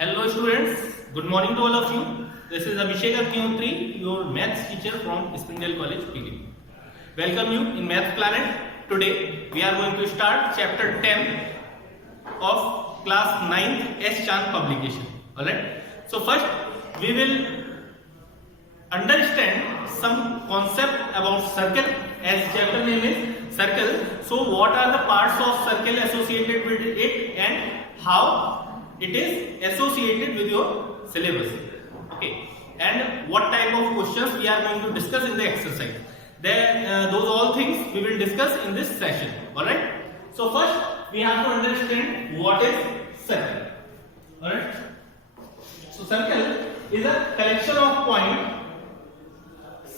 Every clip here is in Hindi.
Hello students, good morning to all of you. This is Abhishek Agnihotri, your maths teacher from Springdale College, Pili. Welcome you in Math Planet. Today we are going to start chapter 10 of class 9th S Chand publication. Alright. So first we will understand some concept about circle, as chapter name is circle. So what are the parts of circle associated with it and how it is associated with your syllabus. Okay, and what type of questions we are going to discuss in the exercise. Those all things we will discuss in this session. Alright. So first we have to understand what is circle. Alright. So circle is a collection of points.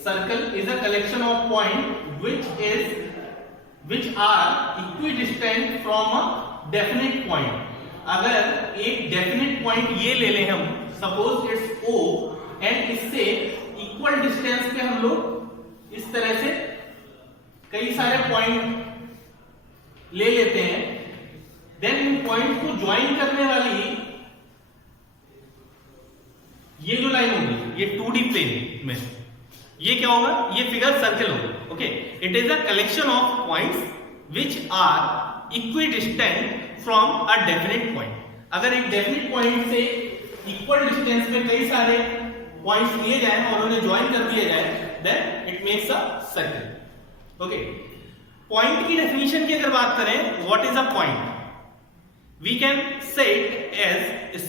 Circle is a collection of points which are equidistant from a definite point. अगर एक डेफिनेट पॉइंट ये ले लें हम, सपोज इट्स O एंड इससे इक्वल डिस्टेंस पे हम लोग इस तरह से कई सारे पॉइंट ले लेते हैं, देन इन पॉइंट को ज्वाइन करने वाली ये जो लाइन होगी ये 2D प्लेन में, ये क्या होगा, ये फिगर सर्कल होगा. Okay, it is a collection of points which are equidistant from a definite point. अगर एक डेफिनेट पॉइंट से इक्वल डिस्टेंस में कई सारे पॉइंट्स लिए जाएं और उन्हें ज्वाइन कर दिया जाए, then it makes a circle. Okay, point की डेफिनेशन की अगर बात करें, what is a point, we can say it as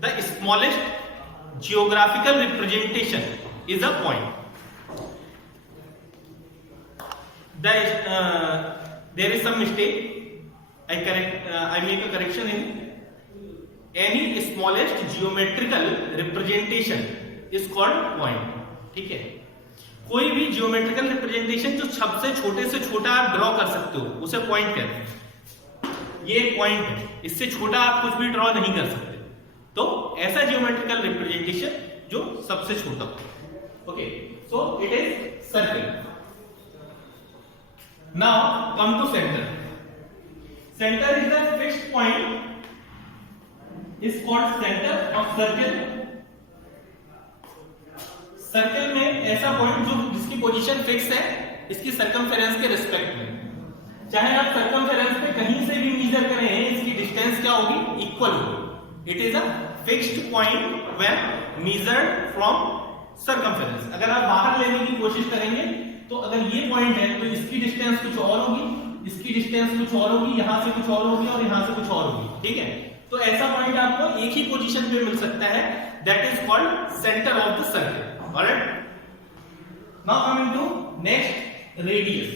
the smallest geographical representation is a point. There is some mistake. I make a correction in any smallest geometrical representation is called point. ठीक है, कोई भी geometrical representation जो सबसे छोटे से छोटा आप ड्रॉ कर सकते हो उसे point कहते हैं. ये पॉइंट है, इससे छोटा आप कुछ भी ड्रॉ नहीं कर सकते, तो ऐसा geometrical representation जो सबसे छोटा हो. Okay, so it is circle. Now come to center. Center is the fixed point, is called center of circle. Circle में ऐसा पॉइंट जो जिसकी पोजीशन फिक्स है इसकी सर्कमफेरेंस के रिस्पेक्ट में, चाहे आप सर्कमफेरेंस पे कहीं से भी मेजर करें, इसकी डिस्टेंस क्या होगी, इक्वल होगी. It is a fixed point when measured from circumference. अगर आप बाहर लेने की कोशिश करेंगे तो अगर ये पॉइंट है तो इसकी डिस्टेंस कुछ और होगी, इसकी डिस्टेंस कुछ और होगी, यहां से कुछ और होगी और यहां से कुछ और होगी. ठीक है, तो ऐसा पॉइंट आपको एक ही पोजीशन पे मिल सकता है, that is called centre of the circle. Alright, now coming to next, radius.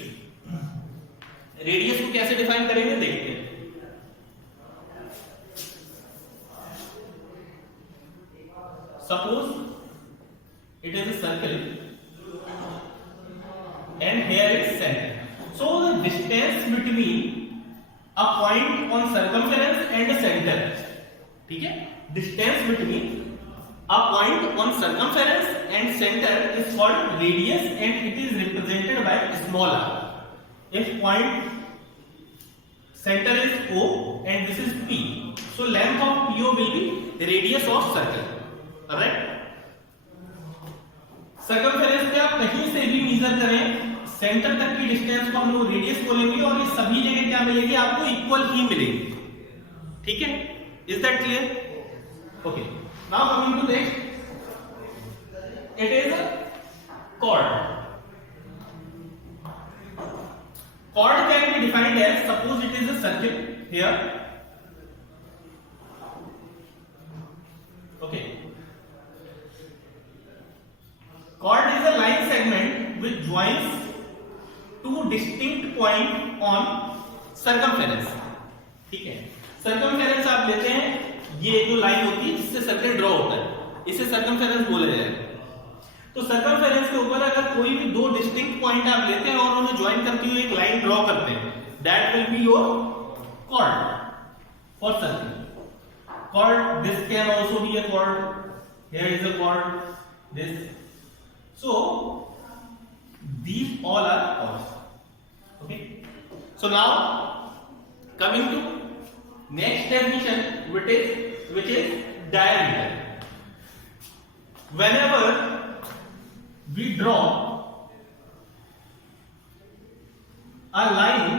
Radius को कैसे डिफाइन करेंगे देखते हैं. Suppose it is a circle and here is center. So the distance between a point on circumference and a center, ठीक है, distance between a point on circumference and center is called radius and it is represented by small r. If point center is O and this is P, so length of PO will be radius of circle. Alright, circumference पे आप कहीं से भी मेजर करें, सेंटर तक की डिस्टेंस को हम लोग रेडियस बोलेंगे और ये सभी जगह क्या मिलेगी, आपको इक्वल ही मिलेगी. ठीक है, is that clear? Okay, now coming to next, it is chord. Chord can be defined as, suppose it is a circle here. Okay, chord is a line segment which joins two distinct point on circumference. ठीक है, circumference आप लेते हैं, ये जो लाइन होती है जिससे सर्कल ड्रॉ होता है, इसे circumference बोला जाएगा. तो circumference के ऊपर अगर कोई भी दो distinct point आप लेते हैं और उन्हें ज्वाइन करते हुए एक लाइन ड्रॉ करते हैं, that will be your chord for circle. Chord, this can also be a chord. Here is a chord. This. So these all are chords. Okay, so now coming to next definition, which is which is diameter. Whenever we draw a line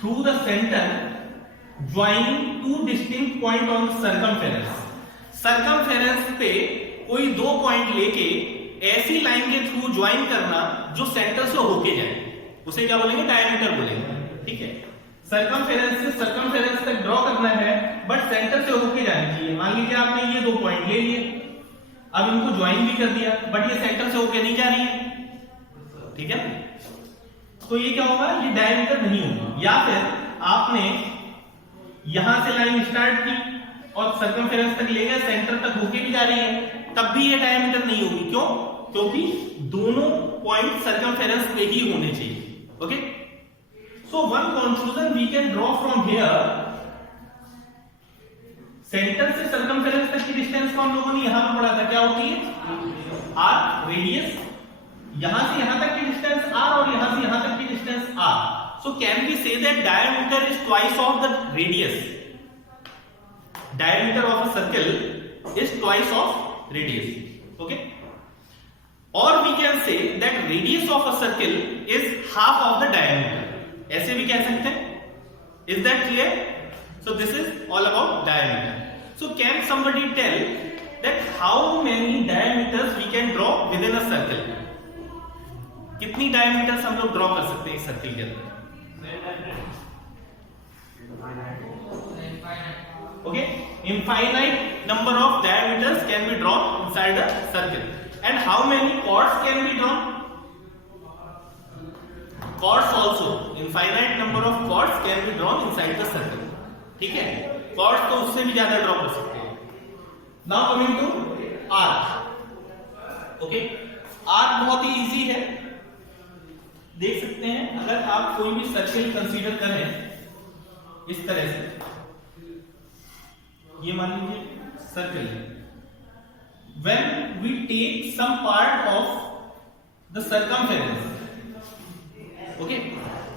through the center joining two distinct point on the circumference, circumference पे कोई दो पॉइंट लेके ऐसी लाइन के थ्रू ज्वाइन करना जो सेंटर से होके जाए, उसे क्या बोलेंगे? डायमीटर बोलेंगे। ठीक है, सर्कमफेरेंस से सर्कमफेरेंस तक ड्रॉ करना है बट सेंटर से होके जाना चाहिए। मान लीजिए आपने ये दो पॉइंट ले लिए, अब इनको ज्वाइन भी कर दिया बट ये सेंटर से होके नहीं जा रही है। ठीक है, तो ये क्या होगा? ये डायमीटर नहीं होगा। या फिर आपने यहां से लाइन स्टार्ट की और सर्कमफेरेंस तक ले गए, सेंटर तक होके भी जा रही है, तब भी ये डायमीटर नहीं होगी। क्यों? क्योंकि दोनों पॉइंट सर्कमफेरेंस पे ही होने चाहिए। Okay, so one conclusion we can draw from here, centre से सर्कमफेरेंस तक की डिस्टेंस को हम लोगों ने यहां पर पढ़ा था, क्या होती है? R, radius. यहां से यहां तक की डिस्टेंस आर और यहां से यहां तक की distance R. So can we say that diameter is twice of the radius? Diameter of a circle is twice of radius. Okay, or we can say that radius of a circle is half of the diameter. ऐसे भी कह सकते हैं। Is that clear? So this is all about diameter. So can somebody tell that how many diameters we can draw within a circle? कितनी diameters हम लोग draw कर सकते हैं इस circle के अंदर? Okay, infinite number of diameters can be drawn inside a circle. And how many chords can be drawn? Chords also, infinite number of chords can be drawn inside the circle. ठीक है, chords तो उससे भी ज्यादा ड्रॉ कर सकते हैं। Now coming to arc. Okay, arc बहुत ही इजी है, देख सकते हैं। अगर आप कोई भी सर्कल कंसीडर करें इस तरह से, ये मान लीजिए सर्कल है। When we take some part of the circumference, okay,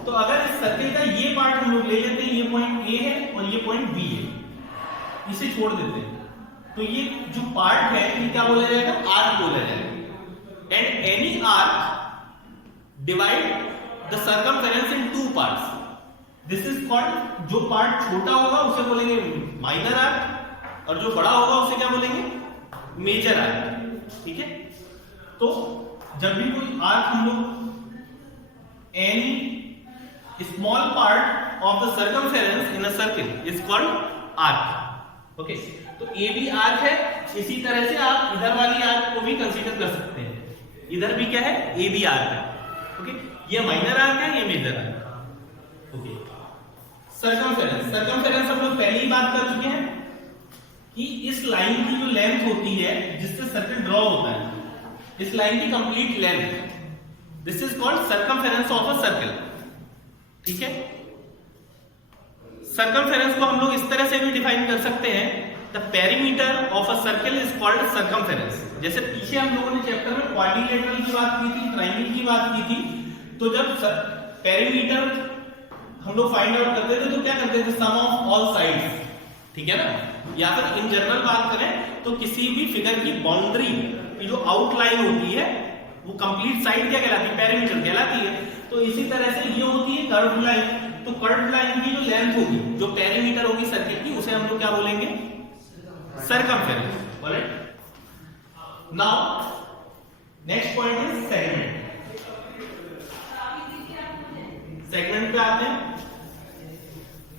तो अगर इस सर्कल का ये पार्ट हम लोग ले लेते हैं, ये पॉइंट A है और ये पॉइंट B है, इसे छोड़ देते हैं, तो ये जो पार्ट है ये क्या बोला जाएगा? आर्क बोला जाएगा। And any arc divide the circumference in two parts. This is called, जो पार्ट छोटा होगा उसे बोलेंगे माइनर आर्क और जो बड़ा होगा उसे क्या बोलेंगे? Major arc. ठीक है, तो जब भी कोई आर्क हम लोग, any small part of the circumference in a circle is called arc. Okay, तो ए भी आर्क है। इसी तरह से आप इधर वाली आर्क को भी कंसीडर कर सकते हैं। इधर भी क्या है? ए भी आर्क है। ओके, ये माइनर आर्क है, ये मेजर आर्क है। ओके, सर्कमफेरेंस, सर्कमफेरेंस हम लोग पहले ही बात कर चुके हैं कि इस लाइन की जो लेंथ होती है जिससे सर्कल ड्रॉ होता है, इस लाइन की complete length, this is called circumference of a circle. ठीक है, सर्कमफेरेंस को हम लोग इस तरह से भी डिफाइन कर सकते हैं, the perimeter of a circle is called circumference. जैसे पीछे हम लोगों ने चैप्टर में क्वाड्रिलेटरल की बात की थी, ट्रायंगल की बात की थी, तो जब पेरीमीटर हम लोग फाइंड आउट करते थे तो क्या करते थे? सम ऑफ ऑल साइड्स। ठीक है ना, या फिर इन जनरल बात करें तो किसी भी फिगर की बाउंड्री की जो आउटलाइन होती है वो कंप्लीट साइड क्या कहलाती है? पेरीमीटर कहलाती है। तो इसी तरह से ये होती है कर्व्ड लाइन। तो कर्व्ड लाइन की जो लेंथ होगी, जो पेरीमीटर होगी सर्किल की, उसे हम लोग क्या बोलेंगे? Circumference. Alright, now next point is segment. Segment पे आते हैं।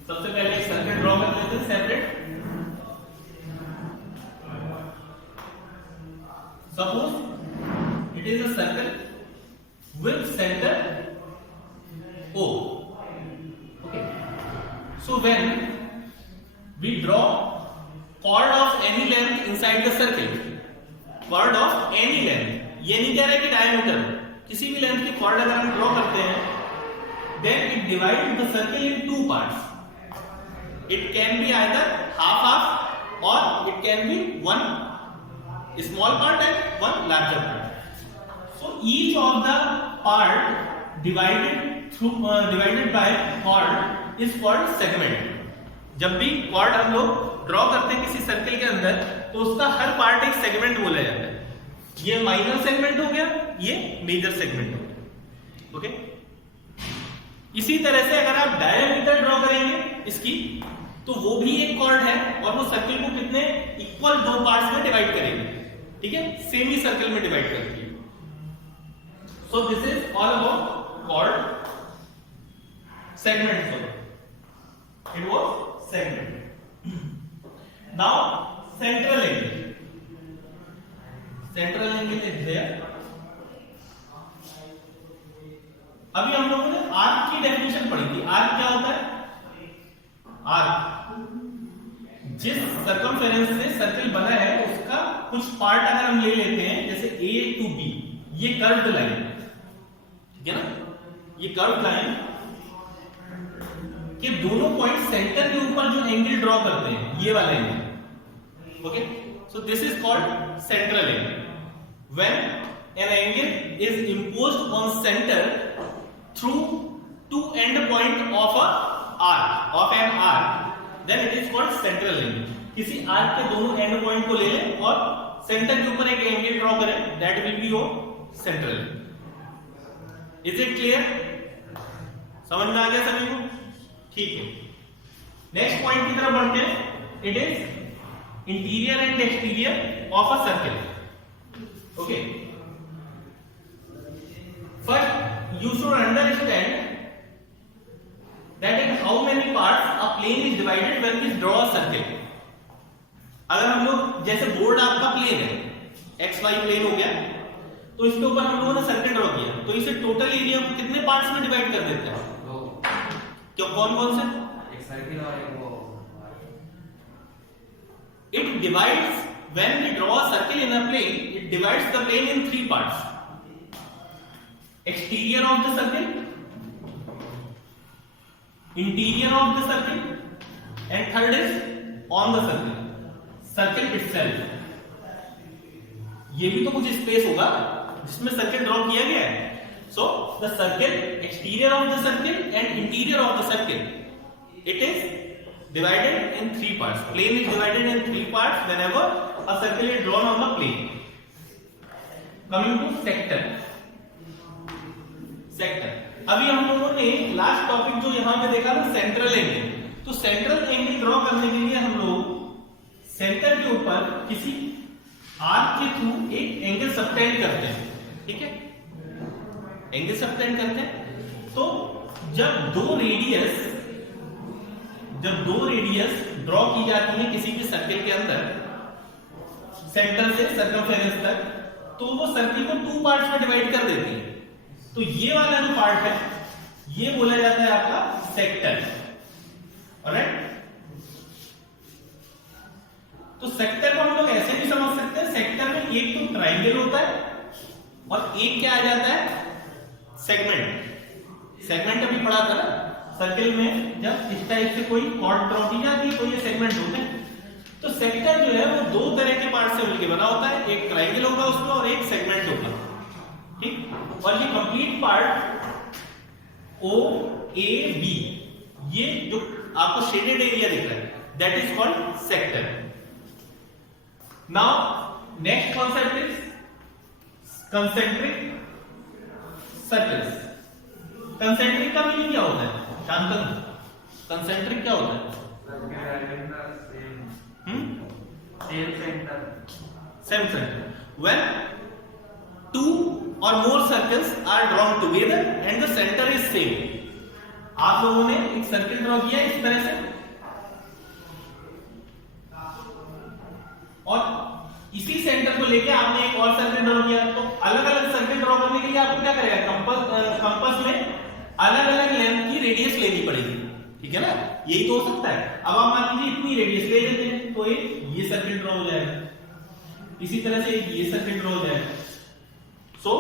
सबसे पहले एक सर्किल ड्रॉ कर लेते हैं separate. Suppose it is a circle with centre O. Okay, so when we draw chord of any length inside the circle, chord of any length, ये नहीं कह रहे कि डायमीटर, किसी भी लेंथ की chord अगर हम ड्रॉ करते हैं, then it divides the circle in two parts. It can be either half or it can be one small part and one larger part. So each of the part divided by chord is called segment. जब भी कॉर्ड हम लोग ड्रॉ करते हैं किसी सर्कल के अंदर, तो उसका हर पार्ट एक सेगमेंट बोला जाता है। ये माइनर सेगमेंट हो गया, ये मेजर सेगमेंट हो गया। ओके, इसी तरह से अगर आप डायमीटर ड्रॉ करेंगे इसकी, तो वो भी एक कॉर्ड है और वो सर्कल को कितने इक्वल दो पार्ट्स में डिवाइड करेंगे। ठीक है, सेमी सर्कल में डिवाइड करती है। So this is all about chord segment. It was segment. Now central angle. Central angle is there. अभी हम लोगों ने आर्क की डेफिनेशन पढ़ी थी। आर्क क्या होता है? आर्क जिस सर्कमफेरेंस से सर्कल बना है उसका कुछ पार्ट अगर हम ले लेते हैं, जैसे A to B, ये कर्व्ड लाइन, ठीक है ना, ये कर्व्ड लाइन के दोनों पॉइंट सेंटर के ऊपर जो एंगल ड्रॉ करते हैं, ये वाला angle. Okay, so this is called central angle. When an angle is imposed on centre through two end point of a arc, of an arc, then it is called central angle। किसी आर्क के दोनों एंड पॉइंट को ले लें और सेंटर के ऊपर एक एंगल ड्रॉ करें, that will be your central angle। Is it clear? समझ में आ गया सभी को? ठीक है, नेक्स्ट पॉइंट की तरफ बढ़ते हैं। It is interior and exterior of a circle. Okay, first you should understand that in how many parts a plane is divided when we draw a circle। अगर हम लोग, जैसे बोर्ड आपका प्लेन है, एक्स वाई प्लेन हो गया, तो इसके ऊपर हम लोगों ने सर्कल ड्रॉ किया, तो इसे टोटल एरिया को कितने पार्ट्स में डिवाइड कर देते हैं? क्यों, कौन कौन से? एक सर्कल और एक वो। It divides when we draw a circle in a plane, it divides the plane in three parts: exterior of the circle, interior of the circle, and third is on the circle, circle itself। ये भी तो कुछ स्पेस होगा जिसमें सर्कल ड्रॉ किया गया है। So the circle, exterior of the circle and interior of the circle, it is divided in three parts। plane is divided in three parts whenever a circle is drawn on the plane। coming to sector। Sector, अभी हम लोगों ने लास्ट टॉपिक जो यहां पे देखा था सेंट्रल एंगल, तो सेंट्रल एंगल ड्रॉ करने के लिए हम लोग सेंटर के ऊपर किसी आर्क के थ्रू एक एंगल सबटेंड करते हैं। ठीक है, एंगल सबटेंड करते हैं। तो जब दो रेडियस ड्रॉ की जाती है किसी भी सर्कल के अंदर, सेंटर से सर्कमफेरेंस तक, तो वो सर्कल को टू पार्ट्स में डिवाइड कर देती है। तो ये वाला जो पार्ट है, ये बोला जाता है आपका सेक्टर। ऑलराइट, तो सेक्टर को हम लोग ऐसे भी समझ सकते हैं, सेक्टर में एक तो ट्रायंगल होता है और एक क्या आ जाता है? सेगमेंट। सेगमेंट अभी पढ़ा था ना, सर्कल में जब इस टाइप से कोई कॉर्ड ड्रॉ की जाती है तो ये सेगमेंट होते हैं। तो सेक्टर जो है वो दो तरह के पार्ट से मिलकर बना होता है, एक ट्रायंगल होगा उसमें और एक सेगमेंट होगा। ठीक, और ये complete part O A B, ये जो आपको शेडेड एरिया दिख रहा है, that is called sector. Now next concept is concentric circles. Concentric का मीनिंग क्या होता है? शांतनु, कंसेंट्रिक क्या होता है? Same centre. When two or more circles are drawn together and the center is same। आप लोगों ने एक सर्कल ड्रॉ किया इस तरह से, और इसी सेंटर को लेके आपने एक और सर्कल ड्रॉ किया। तो अलग अलग सर्कल ड्रॉ करने के लिए आपको क्या करेगा? कंपास में अलग अलग लेंथ की रेडियस लेनी पड़ेगी। ठीक है ना, यही तो हो सकता है। अब आप मान लीजिए इतनी रेडियस ले लेते हैं तो ये सर्कल ड्रॉ हो जाएगा, इसी तरह से ये सर्कल ड्रॉ हो जाएगा। So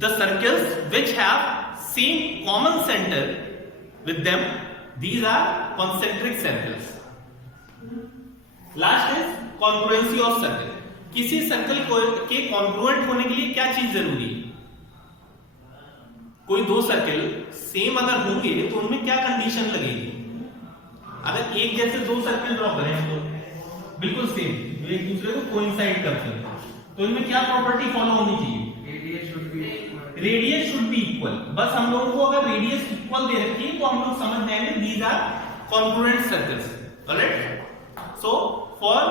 the circles which have same common center with them, these are concentric circles। Last is congruency of circle। किसी सर्कल के कॉन्ग्रुएंट होने के लिए क्या चीज जरूरी है? कोई दो सर्कल सेम अगर होंगे तो उनमें क्या कंडीशन लगेगी? अगर एक जैसे दो सर्कल ड्रॉ करें हम तो बिल्कुल सेम, जो एक दूसरे को कोइंसाइड करते हैं, तो इनमें क्या प्रॉपर्टी फॉलो होनी चाहिए? Radius should be equal. बस हम लोगों को अगर रेडियस इक्वल दे रखी है तो हम लोग समझ जाएंगे these are congruent circles. Alright, so for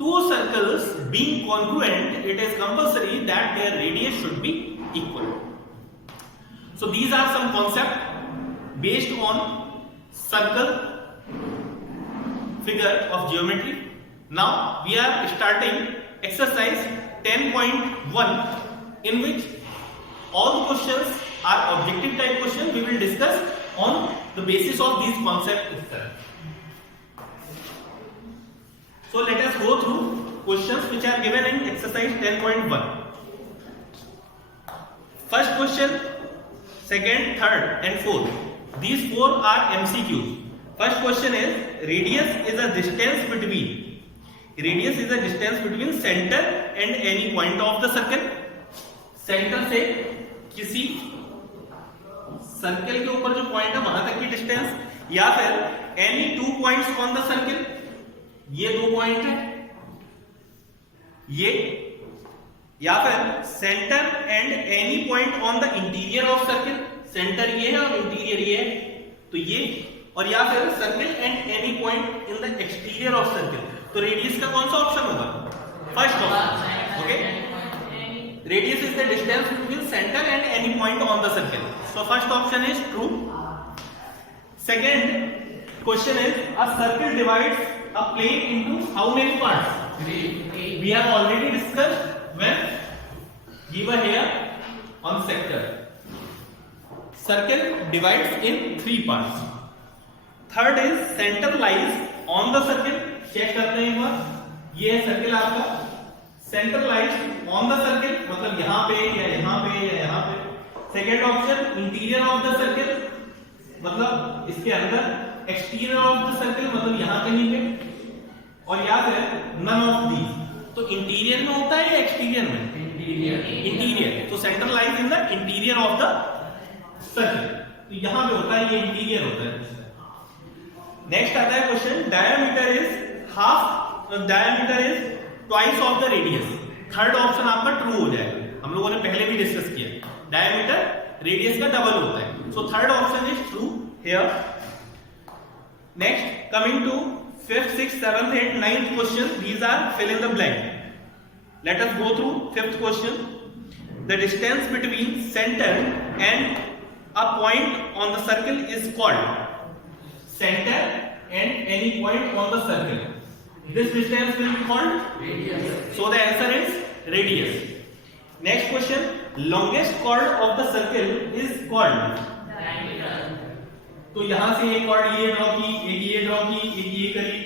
two circles being congruent, it is compulsory that their radius should be equal. So these are some concepts based on circle figure of geometry. Now we are starting exercise 10.1 in which all the questions are objective type questions. We will discuss on the basis of these concepts itself. So let us go through questions which are given in exercise 10.1. First question, second, third and fourth. These four are MCQs. First question is radius is a distance between center and any point of the circle. Center से किसी सर्कल के ऊपर जो पॉइंट है वहां तक की डिस्टेंस, या फिर any two points on the circle, ये दो पॉइंट है ये, या फिर centre and any point on the interior of circle, centre ये है और इंटीरियर ये है तो ये, और या फिर circle and any point in the exterior of circle. तो रेडियस का कौन सा ऑप्शन होगा? First option. Okay, radius is the distance between centre and any point on the circle, so first option is true. Second question is a circle divides a plane into how many parts? 3. We have already discussed when we were here on sector. Circle divides in 3 parts. Third is center lies on the circle. Check करते हैं एक बार, ये है सर्कल आपका, center lies on the circle मतलब यहाँ पे या यहाँ पे या यहाँ पे। Second option interior of the circle मतलब इसके अंदर, एक्सटीरियर ऑफ द सर्कल मतलब यहां कहीं पे, और या फिर नन ऑफ दीज। तो इंटीरियर में होता है या एक्सटीरियर में? इंटीरियर। तो centre lies in the interior of the circle, तो यहां पे होता है, ये इंटीरियर होता है। नेक्स्ट आता है question, diameter is twice of the radius. Third option आपका ट्रू हो जाएगा, हम लोगों ने पहले भी डिस्कस किया, डायमीटर रेडियस का डबल होता है, so third option is true here. Next, coming to 5th, 6th, 7th, 8th, 9th question. These are fill in the blank. Let us go through 5th question. The distance between center and a point on the circle is called center and any point on the circle. This distance will be called radius. So the answer is radius. Next question. Longest chord of the circle is called diameter. तो यहां से एक कॉर्ड ये ड्रॉ की, एक ये ड्रॉ की, एक ये करी,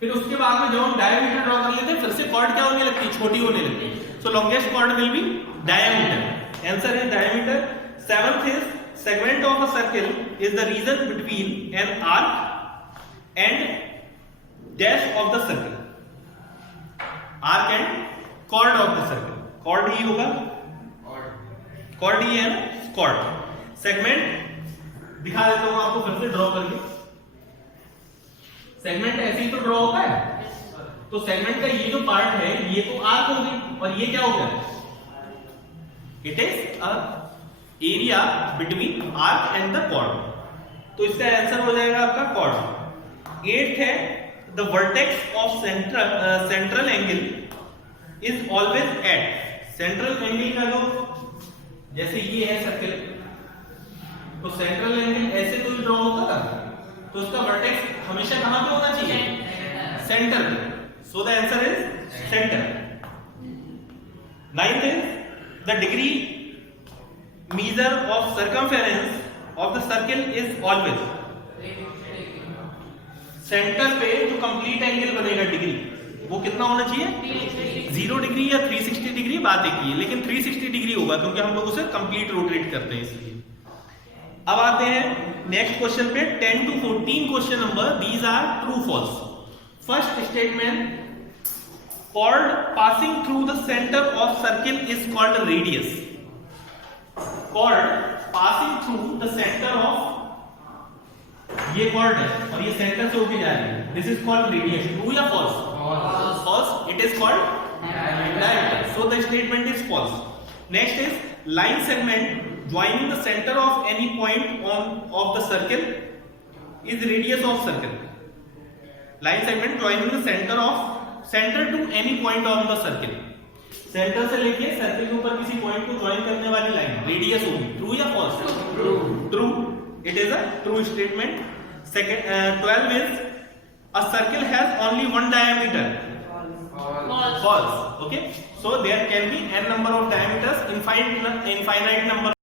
फिर उसके बाद में जब हम डायमीटर ड्रॉ कर लेते हैं फिर से कॉर्ड क्या होने लगती है? छोटी होने लगती है। So longest chord will be diameter, answer is diameter. Seventh is segment of a circle is the region between an arc and dash of the circle. Arc and chord of the circle, chord ही होगा, कॉर्ड ही है ना, कॉर्ड। सेगमेंट दिखा देता हूं आपको फिर से ड्रॉ करके। सेगमेंट ऐसे ही तो ड्रॉ होता है, तो सेगमेंट का ये जो पार्ट है ये तो आर्क हो गई, और ये क्या हो गया? It is a area between arc and the chord, तो इसका आंसर हो जाएगा आपका कॉर्ड। 8th है the vertex of central angle is always at, central angle का जो, जैसे ये है सर्कल, तो सेंट्रल एंगल ऐसे तो ड्रॉ होता था, तो उसका वर्टेक्स हमेशा कहां पे होना चाहिए? सेंटर पे, so the answer is centre. 9th is the degree measure of circumference of the circle is always, centre पे जो कंप्लीट एंगल बनेगा डिग्री वो कितना होना चाहिए? 0 डिग्री या 360 डिग्री, बात एक ही है, लेकिन 360 डिग्री होगा क्योंकि हम लोग उसे कंप्लीट रोटेट करते हैं इसलिए। अब आते हैं नेक्स्ट क्वेश्चन पे, 10 to 14 question number, these are true false. First statement, chord passing through the center of circle is called radius. Chord passing through the center of ये कॉर्ड है और ये सेंटर से होके जा रही है, this is called radius. True या false? False. It is called diameter. So the statement is false. Next is line segment joining the center of any point of the circle is radius of circle. Line segment joining the center to any point on the circle. Centre से लेके सर्कल के ऊपर किसी पॉइंट को ज्वाइन करने वाली लाइन रेडियस होगी. ट्रू या false? True. It is a true statement. Second 12 is a circle has only one diameter. False. Okay, so there can be n number of diameters, infinite number